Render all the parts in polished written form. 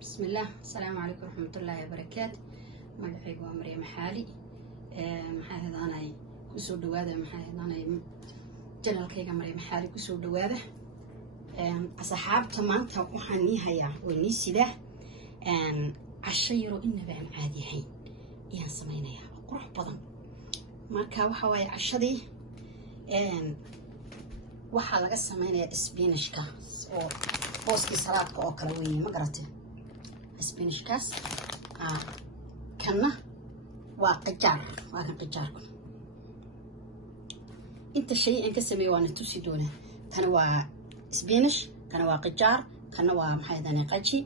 بسم الله. السلام عليكم ورحمة الله وبركاته. مقعيق ومريم حالي محاهد أنا كسور دوادة محاهد أنا جنال كيغا مريم حالي كسور دوادة أصحاب تمان توقحاني هيا ويني سيده عشيرو إنا بان عادي حين إيان سمينا يا قروح بضن ماركا وحاواي عشدي waxaa laga sameeyaa isbinishka oo hooski salaadka oo kala weeyay ma garatay isbinishkaas kana waa qajaar inta shay aan ka sameeyo waan tusi doonaa tan waa isbinish kana waa qajaar kana waa maxay dana qaji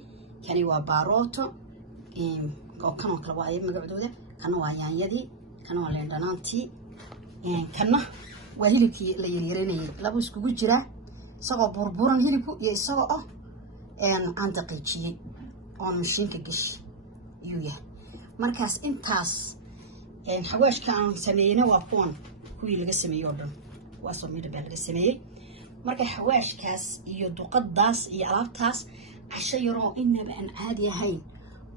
kani waa baaroto oo kan oo kala waa ay magacdooda kana waa yaanyadii kana waa leendanaantii kana waa hilibkii la yaryareenayay laba iskugu jira isagoo burburan hilibku iyo isagoo aan daqiijiyay oo mashiinka gashi iyo yahay markaas intaas xawaashka aan sameeyna waa kuwii laga sameeyo oo dhan waa soo midab laga sameeyay marka xawaashkaas iyo duqadaas iyo alaabtaas casho yaroo inaba aan caadi ahayn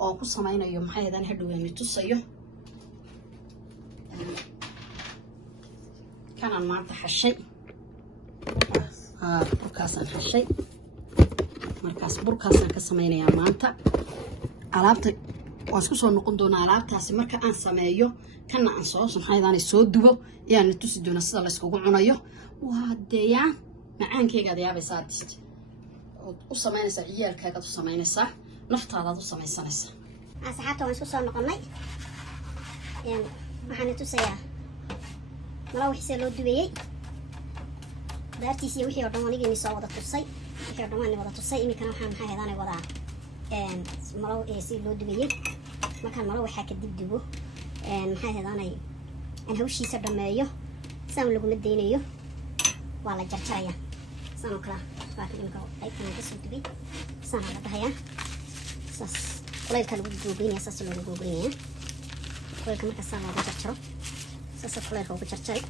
oo ku sameynayo maxay adan hadhoween tusayo كان مانتا حشي بركاسان حشي بركاسان كسمينا يا مانتا alaabta waan isku soo noqon doonaa alaabtaasi marka aan sameeyo kana aan soo maxaydaan soo dubo yaan tusi doona sida la isku cunayo waa deeyaan macaankeyga yaabaysaa dist u sameynaysa ciyaalkaaga u sameynaysa naftaada u sameysanaysa asxaabta waan isku soo noqonay waxaan tusayaa ملا وحسي لو دوبيي دارتيسي وحي ودان ونيغي ني سو ودا tusay wixii ودان waan wada tusay imika waxaan maxay heedanay wada mala si loo dubayay markaan mala waxa ka dibdibo maxay heedanay aan hawshiisa dhameeyo saan lagu madeynayo waa la jarjaraya saan kala waa ka imika ay kan ka soo dubay saan la dhahaya sas kuleelka lagu goobinaya sas loo goobinaya kuleelka marka saan lagu jarjaro سكريك أو بتشرشري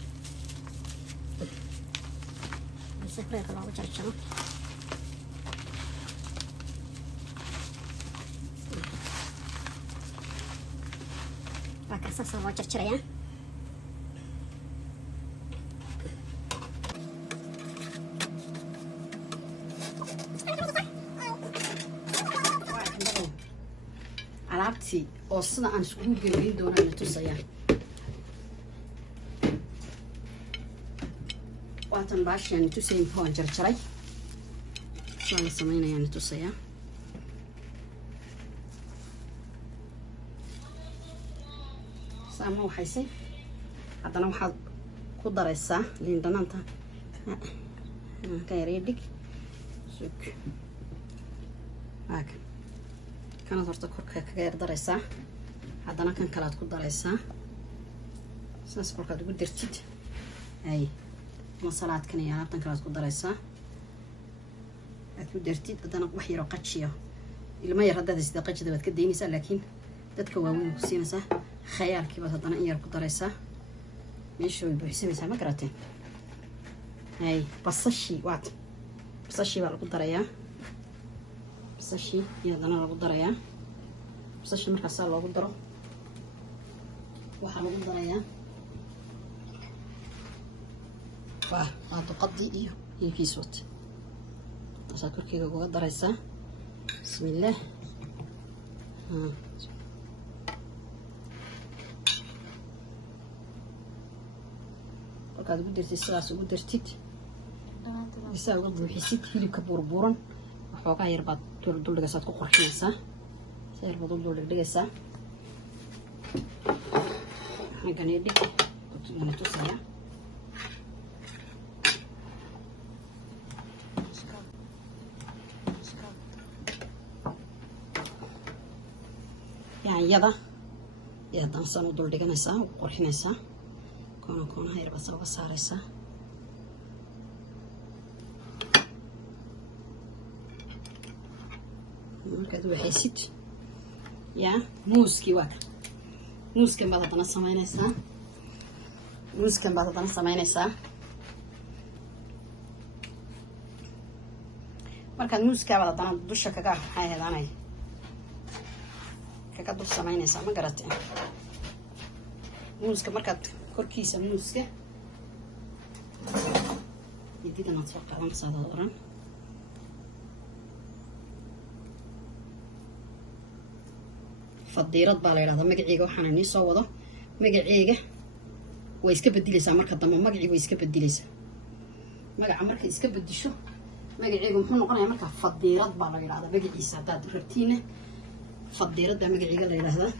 سكريك أو بتشرشري باكر ساسا أو بتشرشري alaabtii oo sida aan isku geeyin doonaa tusaya واتن باش يعني تسين هون جرجري شو اللي سمينا يعني تسيا سامو حيسي هذا أنا واحد قدر الساعة لين دنانتا كيريدك سك هاك كانت ورتك كير در الساعة هذا أنا كان كلات قدر الساعة ساس كل كده قدر تيت أي مصالات كني أنا بتنكر أسكت دراسة أكيد درتي أنا وحي رقتشيا اللي ما يرد هذا الصداقة كذا بتكديني سأل لكن تتكوّن سينسة خيال كيف أنا إياه رقت دراسة مش هو بحسب مثلا ما قرأته هاي بصشي وات بصشي على رقت دريا بصشي يا أنا رقت دريا بصشي مركز صار رقت درا وحنا رقت دريا تقضي إيه في صوت أساكر كيكا قوة دريسة بسم الله وكاد قدرت السلاس وقدرتيت يساوي قضي وحيسيت هيلي كبوربورا وحوقا يربط دول دقاسات قرحينسا سيربط دول دقاسة احنا كان يديك يعني توصيا يعني يا دانسان ودول دقنسا وقرحينسا كونا هير بس وصاريسا markaad waxaysid yaa muuski waa muuskan baad hadana samaynaysaa markaad muuska baad hadana dusha kaga maxay heedanay كقدر سمعيني سامع قرأتين موسك مركز كركيسة موسك جديد أنا أتوقع أنا صار ضرورا فالديرات بالي هذا مقعيقة وحنا نيسو وضع مقعيقة ويسكب الدليسة مركز ضم مقعيقة ويسكب الدليسة مقع مركز يسكب الدشو مقعيقة محن قرنا مركز فالديرات بالي هذا مقعيسة داد رتينة فالديرات ده مقعيقة اللي هذا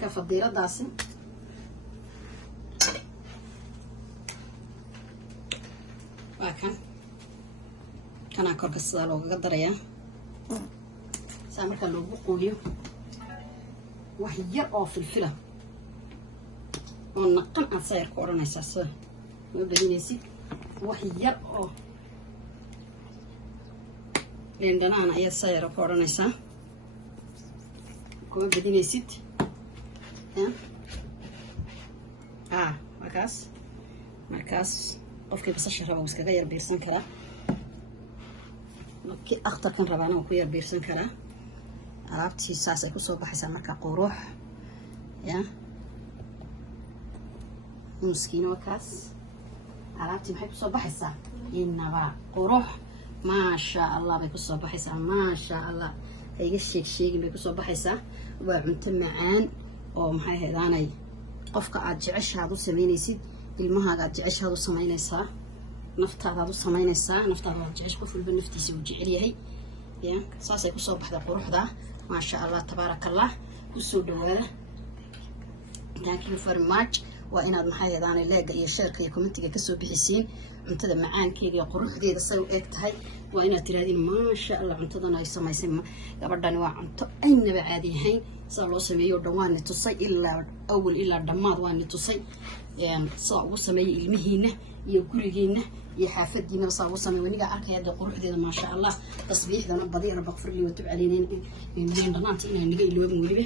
كفضيرة داسي وكان كان أكل قصة لو قدر يا سامر كان لو بقوليه وهي أو في الفيلم ونقن أصير كورونا أساسا ما بدينيسي وهي أو لأن أنا أي صير كورونا أساسا كم بدينيسي markaas qofkii basasha raba uu iskaga yar biirsan karaa markii akhtarkan rabaana uu ku yar biirsan karaa alaabtii saas ay ku soo baxaysaa marka quruux ya muskiino kaas alaabtii maxay ku soo baxaysaa inaba quruux ma sha Allah bay ku soo baxaysaa ma sha Allah ayga sheegin bay ku soo baxaysaa waa cunto macaan oo maxay heedaanay qofka aad jeceshaad u sameynaysid ilmahaaga aad jeceshaad u sameynaysaa naftaada aad u sameynaysaa naftaada aad jecesh qof walba naftiisa uu jecel yahay ya saasay ku soo baxda quruxda ma sha Allah tabarakallah ku soo dhawaada thank you very much waa inaad maxay heedaanay leega iyo sheerka iyo commentiga ka soo bixisiin cuntada macaankeeda iyo quruxdeeda say u eg tahay waa inaad tiraahdiin ma sha Allah cuntadan ay samaysay gabadhani waa cunto aynaba caadi ahayn sida loo sameeyo dhawaan tusay ilaa awal ilaa dhamaad waan tusay sida ugu sameeyay ilmihiina iyo gurigeena iyo xaafadiina sida ugu sameeyay waniga arkayada quruxdeeda ma sha Allah tasbiixdana badiyana baqfir liyo tub caleyneen in dhanaanta inay naga iloobin waliba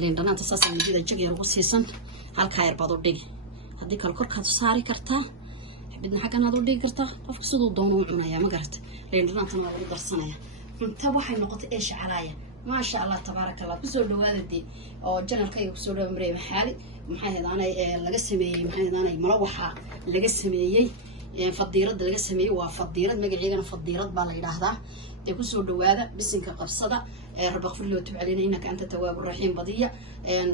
leen dhanaanta saas ay jida jig yar ugu siisan halka yar baad u dhigi hadii kale korkaad saari kartaa xibidna xaqan aad u dhigi kartaa qofka sidoo doono u cunaya ma garata leen dhanaanta waa lagu darsanaya cunta waxay noqotay ee shacalaaya ما شاء الله تبارك الله كسر دوادي أو جنر كي كسر دو مريم حالي محيد أنا لقسمي محيد أنا مروحة لقسمي فضيرة لقسمي وفضيرة مجرينا فضيرة بالغ هذا كسر دواده بس إنك قبصة رب اغفر له وتب علينا إنك أنت التواب الرحيم بديع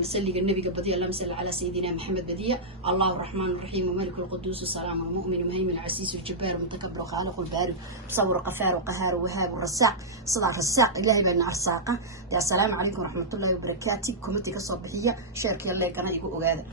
نسلي النبي بديع اللهم صل على سيدنا محمد بديع الله الرحمن الرحيم وملك القدوس السلام المؤمن المهيمن العزيز الجبار المتكبر الخالق البارئ صور قفار وقهار وهاب الرساق صدع الرساق إلهي بين عرساقه السلام عليكم ورحمة الله وبركاته كومنتي كصبحية شارك الله قناه يقول